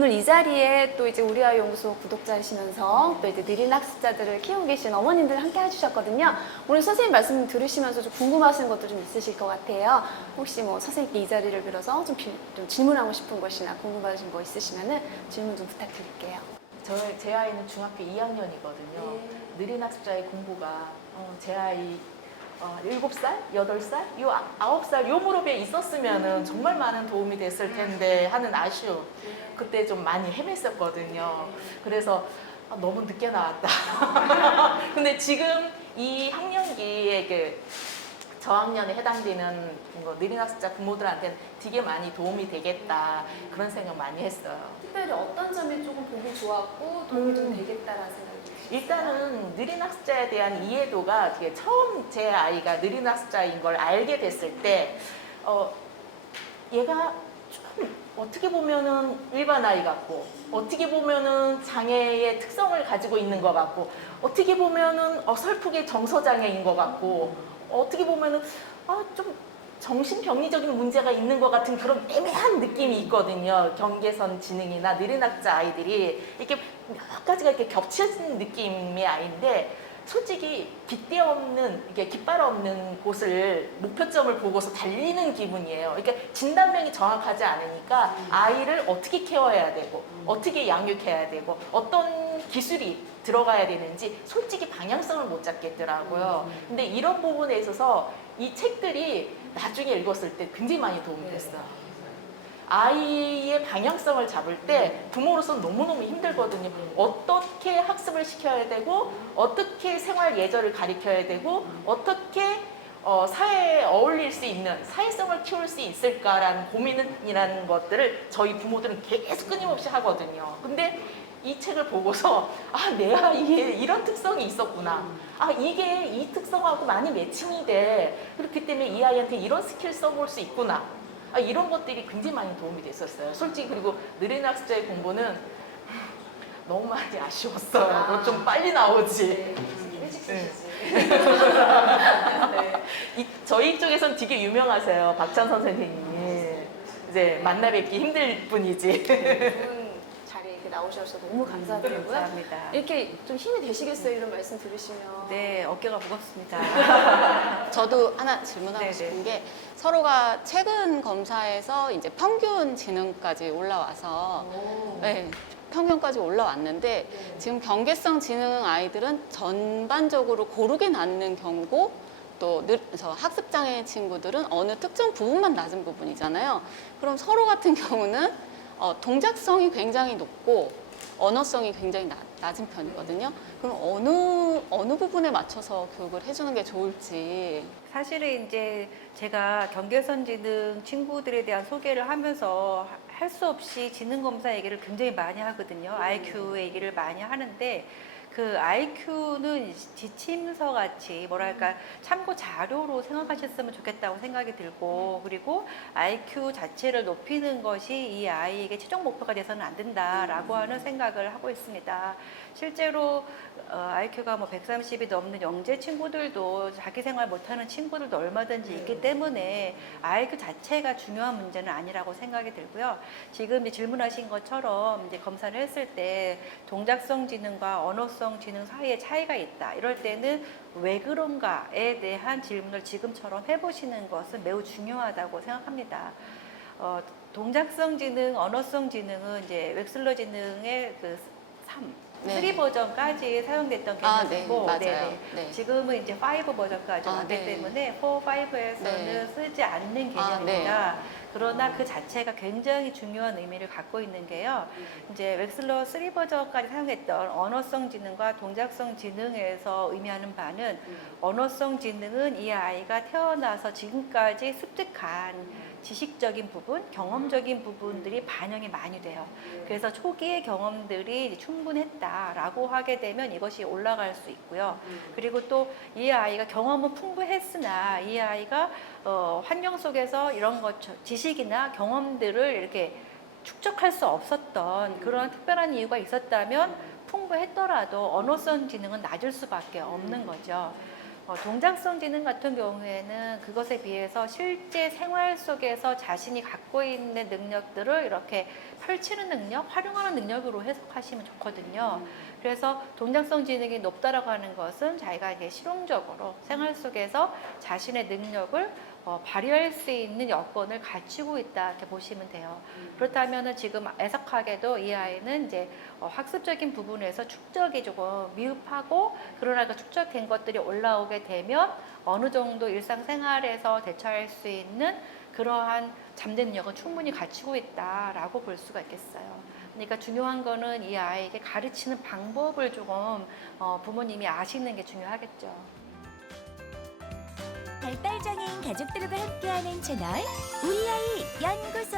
오늘 이 자리에 또 이제 우리 아이 연구소 구독자이시면서 또 이제 느린 학습자들을 키우고 계신 어머님들 함께 해주셨거든요. 오늘 선생님 말씀 들으시면서 좀 궁금하신 것도 좀 있으실 것 같아요. 혹시 뭐 선생님께 이 자리를 빌어서 좀 질문하고 싶은 것이나 궁금하신 거 있으시면은 질문 좀 부탁드릴게요. 제 아이는 중학교 2학년이거든요. 느린 학습자의 공부가 제 아이 7살, 8살, 요 9살 요 무렵에 있었으면은 정말 많은 도움이 됐을 텐데 하는 아쉬움. 그때 좀 많이 헤맸었거든요. 그래서 너무 늦게 나왔다. 근데 지금 이 학년기에 저학년에 해당되는 느린 학습자 부모들한테는 되게 많이 도움이 되겠다. 그런 생각 많이 했어요. 특별히 어떤 점이 조금 보기 좋았고 도움이 좀 되겠다라는 생각이 드셨어요? 일단은 느린 학습자에 대한 이해도가 되게 처음 제 아이가 느린 학습자인 걸 알게 됐을 때 얘가 좀 어떻게 보면은 일반 아이 같고 어떻게 보면은 장애의 특성을 가지고 있는 것 같고 어떻게 보면은 어설프게 정서장애인 것 같고 어떻게 보면은 좀 정신병리적인 문제가 있는 것 같은 그런 애매한 느낌이 있거든요. 경계선 지능이나 느린 학습자 아이들이 이렇게 몇 가지가 이렇게 겹쳐진 느낌의 아이인데 솔직히 깃대 없는, 이게 깃발 없는 곳을 목표점을 보고서 달리는 기분이에요. 그러니까 진단명이 정확하지 않으니까 아이를 어떻게 케어해야 되고 어떻게 양육해야 되고 어떤 기술이 들어가야 되는지 솔직히 방향성을 못 잡겠더라고요. 근데 이런 부분에 있어서 이 책들이 나중에 읽었을 때 굉장히 많이 도움이 됐어요. 아이의 방향성을 잡을 때 부모로서는 너무너무 힘들거든요. 어떻게 학습을 시켜야 되고 어떻게 생활 예절을 가르쳐야 되고 어떻게 사회에 어울릴 수 있는 사회성을 키울 수 있을까라는 고민이라는 것들을 저희 부모들은 계속 끊임없이 하거든요. 근데 이 책을 보고서 내 아이에 이런 특성이 있었구나. 이게 이 특성하고 많이 매칭이 돼. 그렇기 때문에 이 아이한테 이런 스킬 써볼 수 있구나. 이런 것들이 굉장히 많이 도움이 됐었어요. 솔직히. 그리고 느린 학습자의 공부는 너무 많이 아쉬웠어요. 좀 빨리 나오지. 일찍 쓰시지. 저희 쪽에선 되게 유명하세요. 박찬 선생님이. 이제 만나 뵙기 힘들 분이지. 좋은 자리에 이렇게 나오셔서 너무 감사드리고요. 감사합니다. 이렇게 좀 힘이 되시겠어요? 이런 말씀 들으시면. 네, 어깨가 무겁습니다. 저도 하나 질문하고 네네. 싶은 게 서로가 최근 검사에서 이제 평균 지능까지 올라와서 네, 평균까지 올라왔는데 지금 경계성 지능 아이들은 전반적으로 고르게 낳는 경우고 또 학습장애 친구들은 어느 특정 부분만 낮은 부분이잖아요. 그럼 서로 같은 경우는 동작성이 굉장히 높고 언어성이 굉장히 낮은 편이거든요. 그럼 어느 부분에 맞춰서 교육을 해주는 게 좋을지. 사실은 이제 제가 경계선 지능 친구들에 대한 소개를 하면서 할 수 없이 지능 검사 얘기를 굉장히 많이 하거든요. IQ 얘기를 많이 하는데 그 IQ는 지침서 같이 뭐랄까 참고 자료로 생각하셨으면 좋겠다고 생각이 들고, 그리고 IQ 자체를 높이는 것이 이 아이에게 최종 목표가 돼서는 안 된다라고 하는 생각을 하고 있습니다. 실제로 IQ가 뭐 130이 넘는 영재 친구들도 자기 생활 못하는 친구들도 얼마든지 있기 때문에 IQ 자체가 중요한 문제는 아니라고 생각이 들고요. 지금 질문하신 것처럼 이제 검사를 했을 때 동작성 지능과 언어성 지능 사이에 차이가 있다. 이럴 때는 왜 그런가에 대한 질문을 지금처럼 해보시는 것은 매우 중요하다고 생각합니다. 동작성 지능, 언어성 지능은 이제 웩슬러 지능의 그 3 버전까지 사용됐던 개념이고, 맞아요. 네. 지금은 이제 5 버전까지 왔기 네. 때문에 4, 5에서는 쓰지 않는 개념입니다. 그러나 그 자체가 굉장히 중요한 의미를 갖고 있는 게요. 이제 웩슬러 3 버전까지 사용했던 언어성 지능과 동작성 지능에서 의미하는 바는 언어성 지능은 이 아이가 태어나서 지금까지 습득한 지식적인 부분, 경험적인 부분들이 반영이 많이 돼요. 그래서 초기의 경험들이 충분했다라고 하게 되면 이것이 올라갈 수 있고요. 그리고 또 이 아이가 경험은 풍부했으나 이 아이가 환경 속에서 이런 것, 지식이나 경험들을 이렇게 축적할 수 없었던 그런 특별한 이유가 있었다면 풍부했더라도 언어성 지능은 낮을 수밖에 없는 거죠. 동작성 지능 같은 경우에는 그것에 비해서 실제 생활 속에서 자신이 갖고 있는 능력들을 이렇게 펼치는 능력, 활용하는 능력으로 해석하시면 좋거든요. 그래서 동작성 지능이 높다라고 하는 것은 자기가 이제 실용적으로 생활 속에서 자신의 능력을 발휘할 수 있는 여건을 갖추고 있다 이렇게 보시면 돼요. 그렇다면은 지금 애석하게도 이 아이는 이제 학습적인 부분에서 축적이 조금 미흡하고, 그러나 그 축적된 것들이 올라오게 되면 어느 정도 일상생활에서 대처할 수 있는 그러한 잠재 능력은 충분히 갖추고 있다라고 볼 수가 있겠어요. 그러니까 중요한 거는 이 아이에게 가르치는 방법을 조금 부모님이 아시는 게 중요하겠죠. 발달장애인 가족들과 함께하는 채널 우리 아이 연구소.